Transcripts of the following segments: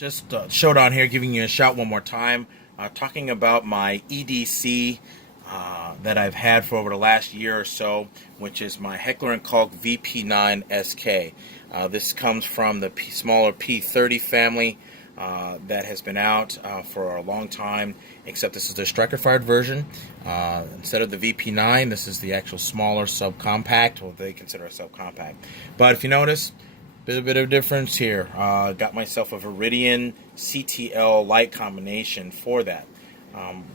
Just showed on here, giving you a shout one more time, talking about my EDC that I've had for over the last year or so, which is my Heckler & Koch VP9SK. This comes from the smaller P30 family that has been out for a long time, except this is the striker-fired version. Instead of the VP9, this is the actual smaller subcompact, well, they consider a subcompact. But if you notice, bit of difference here. Got myself a Viridian CTL light combination for that.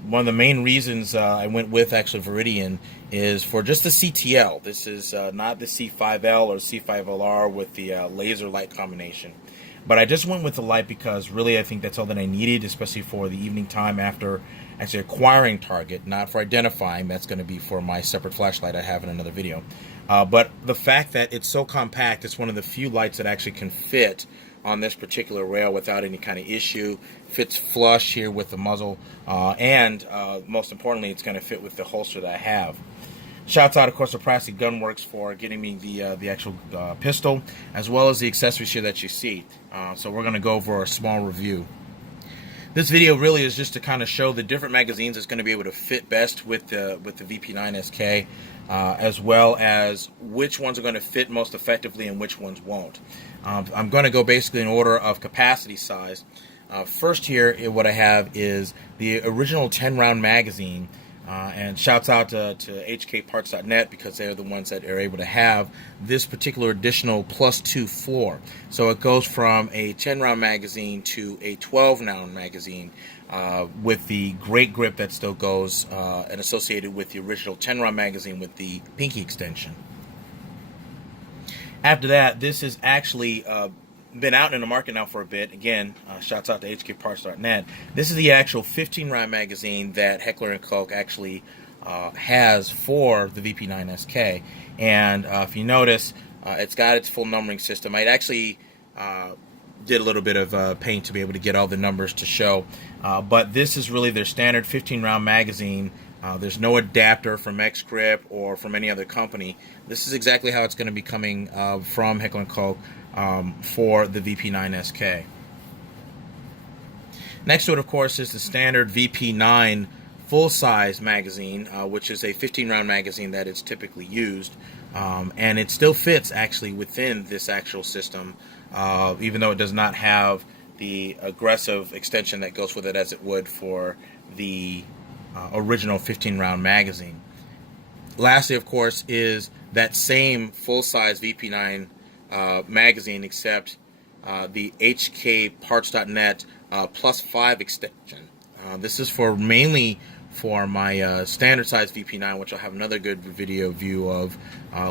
One of the main reasons I went with actually Viridian is for just the CTL. This is not the C5L or C5LR with the laser light combination. But I just went with the light because really I think that's all that I needed, especially for the evening time after actually acquiring target, not for identifying. That's going to be for my separate flashlight I have in another video. But the fact that it's so compact, it's one of the few lights that actually can fit on this particular rail without any kind of issue. Fits flush here with the muzzle, and most importantly, it's going to fit with the holster that I have. Shouts out, of course, to Prasky Gunworks for getting me the actual pistol, as well as the accessories here that you see. So we're going to go over a small review. This video really is just to kind of show the different magazines that's going to be able to fit best with the VP9SK, as well as which ones are going to fit most effectively and which ones won't. I'm going to go basically in order of capacity size. First here, what I have is the original 10-round magazine. And shouts out to hkparts.net because they're the ones that are able to have this particular additional +2 floor. So it goes from a 10-round magazine to a 12-round magazine with the great grip that still goes and associated with the original 10-round magazine with the pinky extension. After that, this is actually been out in the market now for a bit. Again, shouts out to hkparts.net. This is the actual 15-round magazine that Heckler & Koch actually has for the VP9SK. And if you notice, it's got its full numbering system. I actually did a little bit of paint to be able to get all the numbers to show. But this is really their standard 15-round magazine. There's no adapter from X-Grip or from any other company. This is exactly how it's going to be coming from Heckler & Koch for the VP9SK. Next to it, of course, is the standard VP9 full-size magazine, which is a 15-round magazine that is typically used. And it still fits actually within this actual system, even though it does not have the aggressive extension that goes with it as it would for the original 15-round magazine. Lastly, of course, is that same full-size VP9 magazine, except the hkparts.net +5 extension. This is for mainly for my standard size VP9, which I'll have another good video view of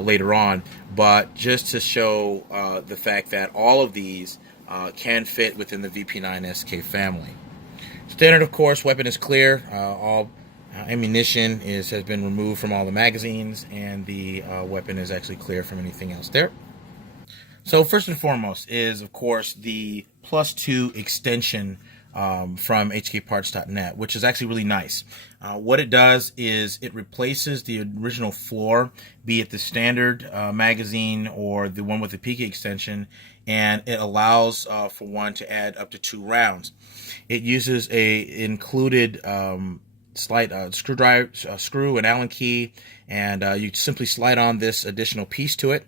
later on, but just to show the fact that all of these can fit within the VP9SK family. Standard, of course, weapon is clear. All ammunition has been removed from all the magazines, and the weapon is actually clear from anything else there. So first and foremost is, of course, the +2 extension from hkparts.net, which is actually really nice. What it does is it replaces the original floor, be it the standard magazine or the one with the PK extension, and it allows for one to add up to 2 rounds. It uses a included slight screwdriver, screw, and Allen key, and you simply slide on this additional piece to it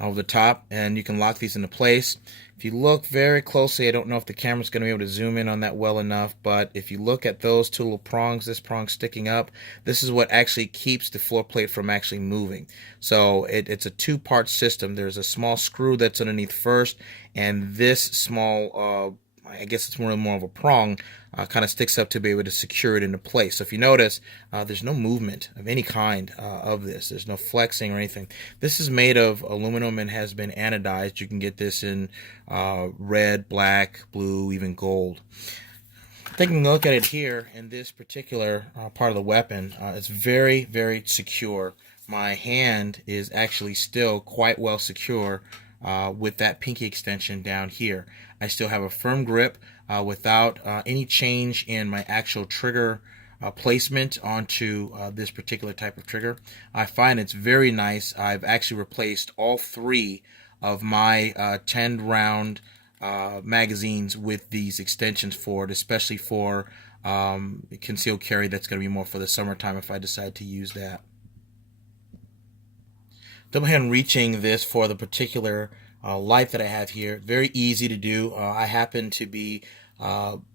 over the top, and you can lock these into place. If you look very closely, I don't know if the camera's going to be able to zoom in on that well enough, but if you look at those 2 little prongs, this prong sticking up, this is what actually keeps the floor plate from actually moving. So it's a 2-part system. There's a small screw that's underneath first, and this small I guess it's more of a prong, kind of sticks up to be able to secure it into place. So if you notice, there's no movement of any kind of this. There's no flexing or anything. This is made of aluminum and has been anodized. You can get this in red, black, blue, even gold. Taking a look at it here in this particular part of the weapon, it's very, very secure. My hand is actually still quite well secure with that pinky extension down here. I still have a firm grip without any change in my actual trigger placement onto this particular type of trigger. I find it's very nice. I've actually replaced all 3 of my 10-round magazines with these extensions for it, especially for concealed carry. That's going to be more for the summertime if I decide to use that. Double hand reaching this for the particular light that I have here. Very easy to do. I happen to be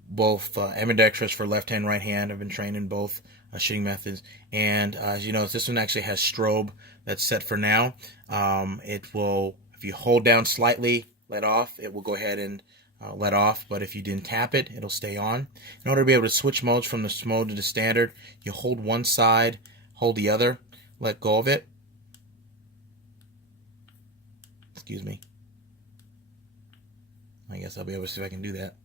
both ambidextrous for left hand, right hand. I've been trained in both shooting methods. And as you notice, this one actually has strobe that's set for now. It will, if you hold down slightly, let off, it will go ahead and let off. But if you didn't tap it, it'll stay on. In order to be able to switch modes from this mode to the standard, you hold one side, hold the other, let go of it. Excuse me. I guess I'll be able to see if I can do that.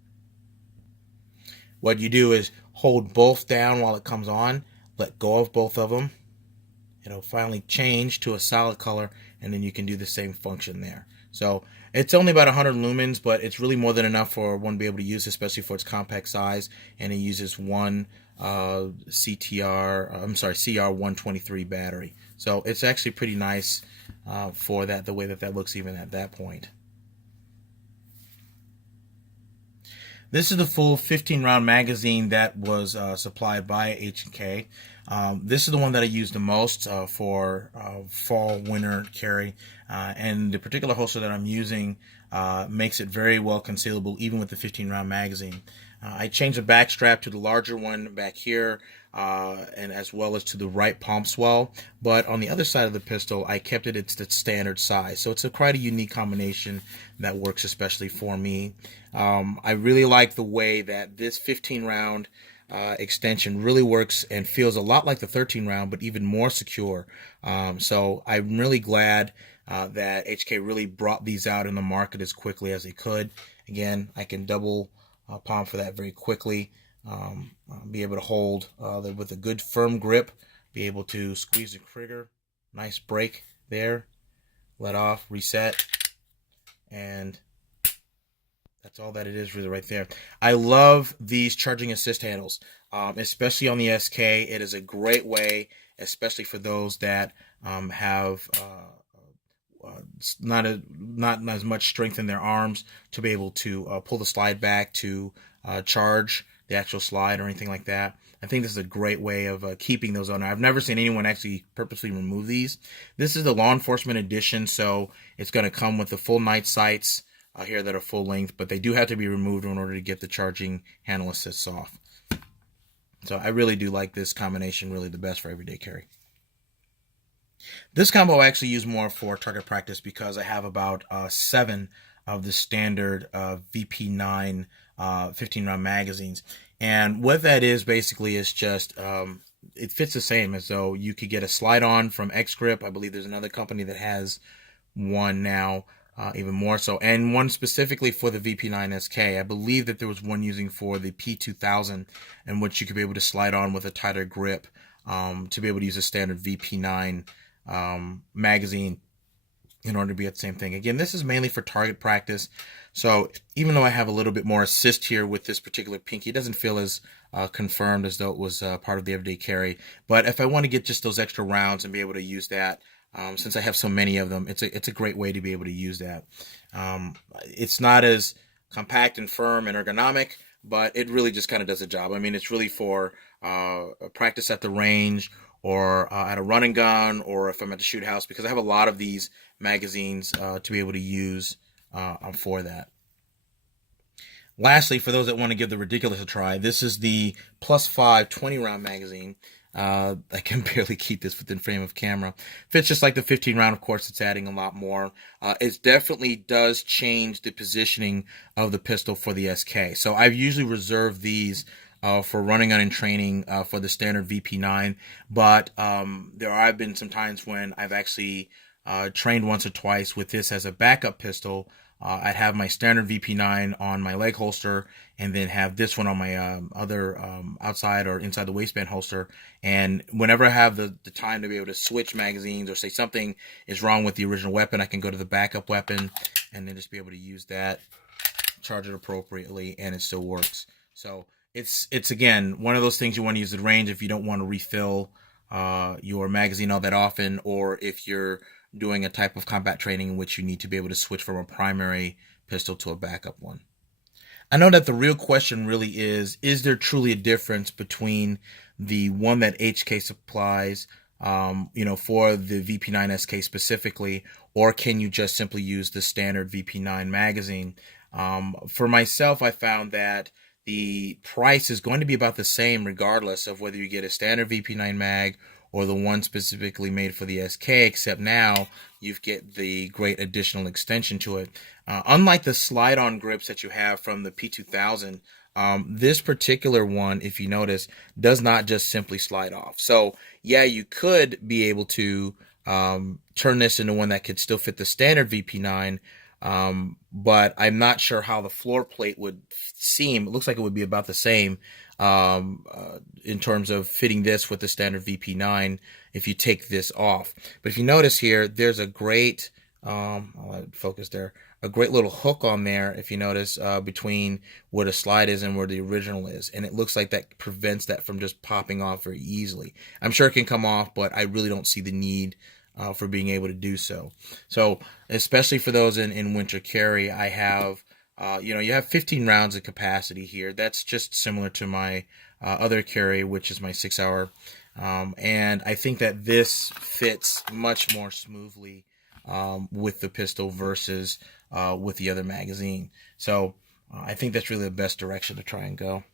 What you do is hold both down while it comes on, let go of both of them. It'll finally change to a solid color, and then you can do the same function there. So it's only about 100 lumens, but it's really more than enough for one to be able to use, especially for its compact size, and it uses one CR123 battery. So it's actually pretty nice for that, the way that looks even at that point. This is the full 15-round magazine that was supplied by H&K. This is the one that I use the most for fall, winter carry, and the particular holster that I'm using makes it very well concealable even with the 15-round magazine. I changed the back strap to the larger one back here, and as well as to the right palm swell, but on the other side of the pistol I kept it its standard size. So it's quite a unique combination that works especially for me. I really like the way that this 15-round extension really works and feels a lot like the 13-round, but even more secure. So I'm really glad that HK really brought these out in the market as quickly as they could. Again, I can double palm for that very quickly. Be able to hold with a good firm grip, be able to squeeze the trigger, nice break there, let off, reset, and that's all that it is really right there. I love these charging assist handles, especially on the SK. It is a great way, especially for those that have not as much strength in their arms, to be able to pull the slide back to charge the actual slide or anything like that. I think this is a great way of keeping those on. I've never seen anyone actually purposely remove these. This is the law enforcement edition, so it's going to come with the full night sights here that are full length, but they do have to be removed in order to get the charging handle assists off. So I really do like this combination, really the best for everyday carry. This combo I actually use more for target practice because I have about 7 of the standard VP9 15-round magazines. And what that is basically is just, it fits the same as though you could get a slide-on from X-Grip. I believe there's another company that has one now, even more so. And one specifically for the VP9SK. I believe that there was one using for the P2000 in which you could be able to slide on with a tighter grip to be able to use a standard VP9 magazine in order to be at the same thing. Again, this is mainly for target practice. So even though I have a little bit more assist here with this particular pinky, it doesn't feel as confirmed as though it was part of the everyday carry. But if I want to get just those extra rounds and be able to use that, since I have so many of them, it's a great way to be able to use that. It's not as compact and firm and ergonomic, but it really just kind of does the job. I mean, it's really for practice at the range, or at a run and gun, or if I'm at the shoot house, because I have a lot of these magazines to be able to use for that. Lastly, for those that want to give the ridiculous a try, this is the +5 20-round magazine. I can barely keep this within frame of camera. Fits just like the 15-round, of course. It's adding a lot more. It definitely does change the positioning of the pistol for the SK. So I've usually reserved these for running on and training for the standard VP9, but there have been some times when I've actually trained once or twice with this as a backup pistol. I'd have my standard VP9 on my leg holster and then have this one on my other outside or inside the waistband holster. And whenever I have the time to be able to switch magazines or say something is wrong with the original weapon, I can go to the backup weapon and then just be able to use that, charge it appropriately, and it still works. So it's again one of those things you want to use at range if you don't want to refill your magazine all that often, or if you're doing a type of combat training in which you need to be able to switch from a primary pistol to a backup one. I know that the real question really is there truly a difference between the one that HK supplies, for the VP9SK specifically, or can you just simply use the standard VP9 magazine? For myself, I found that the price is going to be about the same regardless of whether you get a standard VP9 mag or the one specifically made for the SK, except now you get the great additional extension to it. Unlike the slide-on grips that you have from the P2000, this particular one, if you notice, does not just simply slide off. So yeah, you could be able to turn this into one that could still fit the standard VP9, but I'm not sure how the floor plate would seem. It looks like it would be about the same in terms of fitting this with the standard VP9 if you take this off. But if you notice here, there's a great, I'll focus there, a great little hook on there, if you notice, between where the slide is and where the original is. And it looks like that prevents that from just popping off very easily. I'm sure it can come off, but I really don't see the need for being able to do so. So especially for those in winter carry, I have, you have 15 rounds of capacity here. That's just similar to my other carry, which is my 6-hour. And I think that this fits much more smoothly with the pistol versus with the other magazine. So I think that's really the best direction to try and go.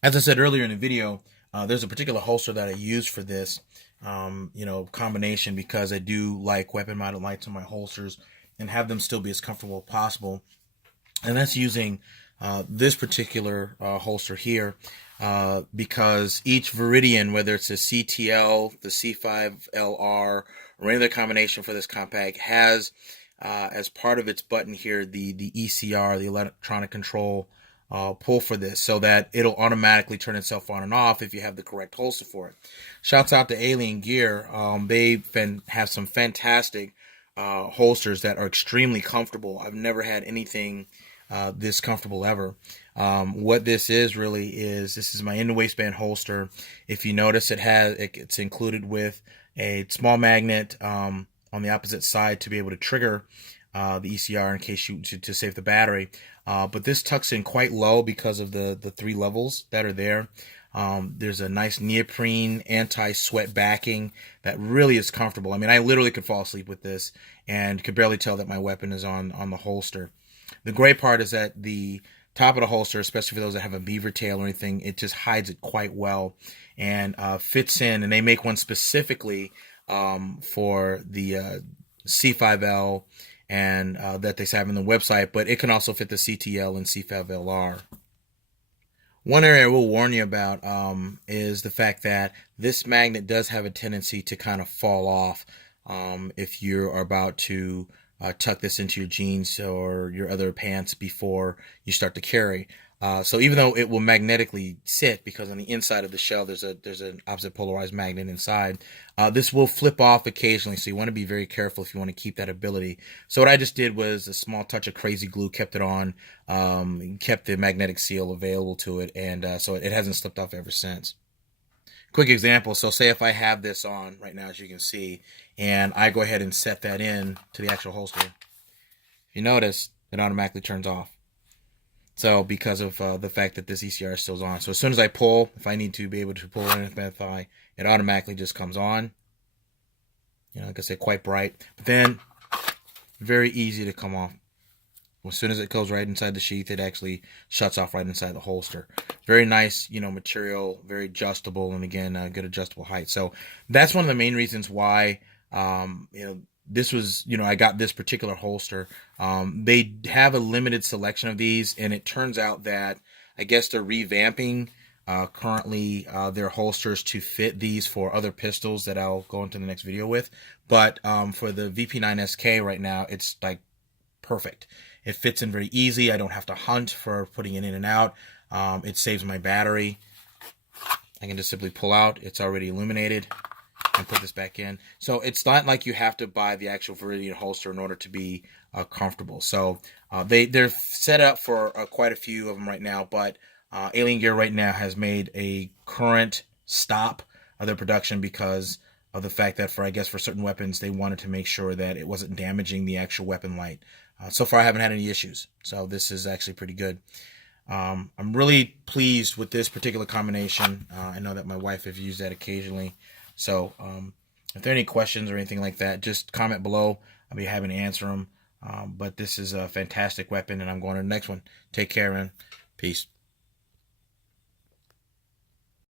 As I said earlier in the video, there's a particular holster that I use for this combination because I do like weapon mounted lights on my holsters and have them still be as comfortable as possible. And that's using this particular holster here because each Viridian, whether it's a CTL, the C5LR, or any other combination for this compact, has as part of its button here the ECR, the electronic control pull for this, so that it'll automatically turn itself on and off if you have the correct holster for it. Shouts out to Alien Gear. They have some fantastic holsters that are extremely comfortable. I've never had anything this comfortable ever. What this is really is, this is my in the waistband holster. If you notice, it's included with a small magnet on the opposite side to be able to trigger the ECR in case to save the battery. But this tucks in quite low because of the 3 levels that are there. There's a nice neoprene anti-sweat backing that really is comfortable. I mean, I literally could fall asleep with this and could barely tell that my weapon is on the holster. The great part is that the top of the holster, especially for those that have a beaver tail or anything, it just hides it quite well and fits in. And they make one specifically for the C5L and that they have on the website, but it can also fit the CTL and C5LR. One area I will warn you about is the fact that this magnet does have a tendency to kind of fall off if you are about to tuck this into your jeans or your other pants before you start to carry. So even though it will magnetically sit, because on the inside of the shell there's an opposite polarized magnet inside, this will flip off occasionally, so you want to be very careful if you want to keep that ability. So what I just did was a small touch of crazy glue, kept it on, kept the magnetic seal available to it, and so it hasn't slipped off ever since. Quick example, so say if I have this on right now, as you can see, and I go ahead and set that in to the actual holster, you notice it automatically turns off. So because of the fact that this ECR is still on. So as soon as I pull, if I need to be able to pull in my thigh, it automatically just comes on. Like I said, quite bright. But then, very easy to come off. As soon as it goes right inside the sheath, it actually shuts off right inside the holster. Very nice, material, very adjustable, and again, good adjustable height. So that's one of the main reasons why, this was, I got this particular holster. They have a limited selection of these, and it turns out that I guess they're revamping currently their holsters to fit these for other pistols that I'll go into the next video with. But for the VP9SK right now, it's like perfect. It fits in very easy. I don't have to hunt for putting it in and out. It saves my battery. I can just simply pull out. It's already illuminated. And put this back in. So it's not like you have to buy the actual Viridian holster in order to be comfortable. So they're set up for quite a few of them right now, but Alien Gear right now has made a current stop of their production because of the fact that for certain weapons, they wanted to make sure that it wasn't damaging the actual weapon light. So far, I haven't had any issues. So this is actually pretty good. I'm really pleased with this particular combination. I know that my wife has used that occasionally. So if there are any questions or anything like that, just comment below. I'll be happy to answer them. But this is a fantastic weapon, and I'm going to the next one. Take care, man. Peace.